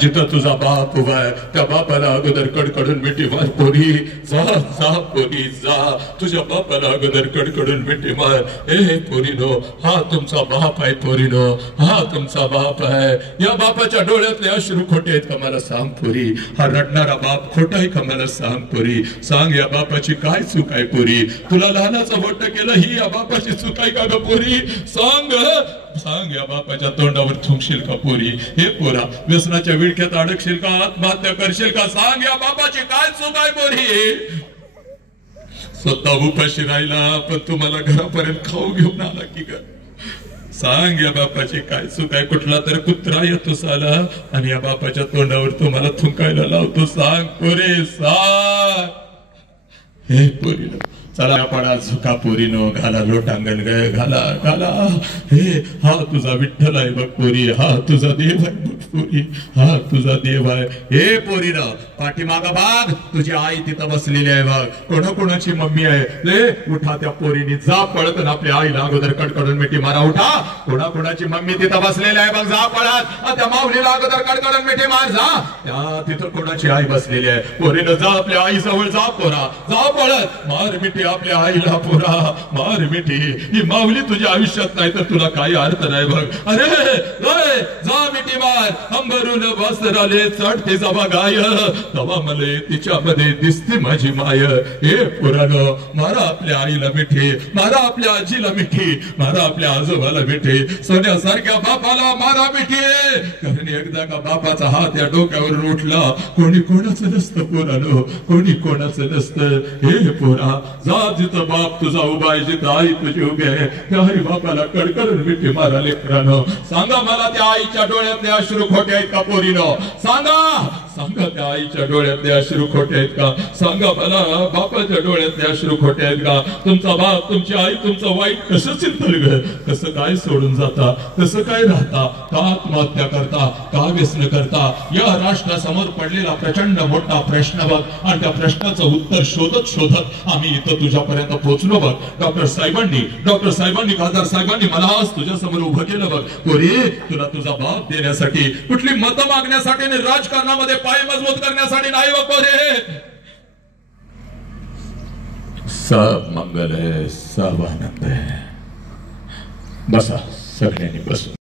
जिथं तुझा बाप उभा आहे त्या बापाला अगोदर कडकडून मिठी मार पोरी, जा जा पोरी जा, तुझ्या बापाला अगोदर कडकडून मिठी मार. ए पोरीनो, हा तुमचा बाप आहे पोरीनो, हा तुमचा बाप आहे. या बापाच्या डोळ्यातले अश्रू खोटे आहेत का मला सांग पोरी? हा रडणारा बाप खोटा आहे का मला सांग पोरी? सांग या बापाची काय चूक आहे पोरी? तुला लहानाचं मोठं केलं ही या बापाची चूक आहे का ग पोरी? सांग सांग, या बापाच्या तोंडावर थुंकशील का पोरी? हे पोरा, व्यसनाच्या विळख्यात अडकशील का? आत्महत्या करशील का? सांग या बापाची काय चूक आहे पोरी? स्वतः उपाशी राहिला पण तुम्हाला घरापर्यंत खाऊ घेऊन आला की ग? सांग या बापाची काय चूक आहे? कुठला तर कुत्रा येतो साला आणि या बापाच्या तोंडावर तुम्हाला थुंकायला लावतो. सांग पोरे, सांग. हे पोरी, चला पडा झुका पोरीनो, घाला लोटांगण ग, घाला घाला. हे हा तुझा विठ्ठल आहे बघ पोरी, हा तुझा देव आहे बघ पोरी, हा तुझा देव आहे. हे पोरीनं पाठीमागा बाग, तुझी आई तिथं बसलेली आहे बघ. कोणाकोणाची मम्मी आहे? ले उठा त्या पोरीनी, जा पळत आणि आपल्या आईला अगोदर कडकडून मिठी मारा. उठा, कोणाकोणाची मम्मी तिथं बसलेली आहे बघ, जा पळत त्या माऊलीला अगोदर कडकडून मिठी मार. जा, त्या तिथं कोणाची आई बसलेली आहे? पोरीनं जा आपल्या आई जवळ, जा पोरा, जा पळत मार मिठी आपल्या आईला पोरा, मार मिठी. ही माऊली तुझ्या आयुष्यात नाही तर तुला काही अर्थ नाही बघ. अरे जा मिठी मार. अंबरून वस्त्राले चढते जवा गाय, तवा मले तिच्यामध्ये दिसते माझी माय. हे पुरानो, मारा आपल्या आईला मिठी, मारा आपल्या आजीला मिठी, मारा आपल्या आजोबाला मिठी, सोन्यासारख्या बापाला मारा मिठी. कारण एकदा का बापाचा हात या डोक्यावरून उठला, कोणी कोणाचं नसतं पुरानो, कोणी कोणाचं नसतं. हे पोरा, जा जिथं बाप तुझा उभा आहे, जिथं आई तुझी उभी आहे, त्या आई बापाला कडकडून मिठी मारा लेकरानो. सांगा मला, त्या आईच्या डोळ्यातले अश्रू खोटे आहेत का पोरीनो? सांगा, सांगा त्या आईच्या डोळ्यातले अश्रू खोटे आहेत का? सांगा मला, बापाच्या डोळ्यातले अश्रू खोटे आहेत का? तुमचा बाप, तुमची आई तुमचं वाईट कसं चिंतल ग? कसं काय सोडून जाता? कसं काय राहता? का आत्महत्या करता? का व्यसन करता? या राष्ट्रासमोर पडलेला प्रचंड मोठा प्रश्न बघ, आणि त्या प्रश्नाचं उत्तर शोधत शोधत आम्ही इथं तुझ्यापर्यंत पोहोचलो बघ. डॉक्टर साहेबांनी खासदार साहेबांनी मला आज तुझ्या समोर उभं केलं बघ. पोरी, तुला तुझा बाप देण्यासाठी, कुठली मतं मागण्यासाठी आणि राजकारणामध्ये पाय मजबूत करण्यासाठी नाही बघ पोरी. सब मंगल है, सब आनंद है. बसा, सगळ्यांनी बस.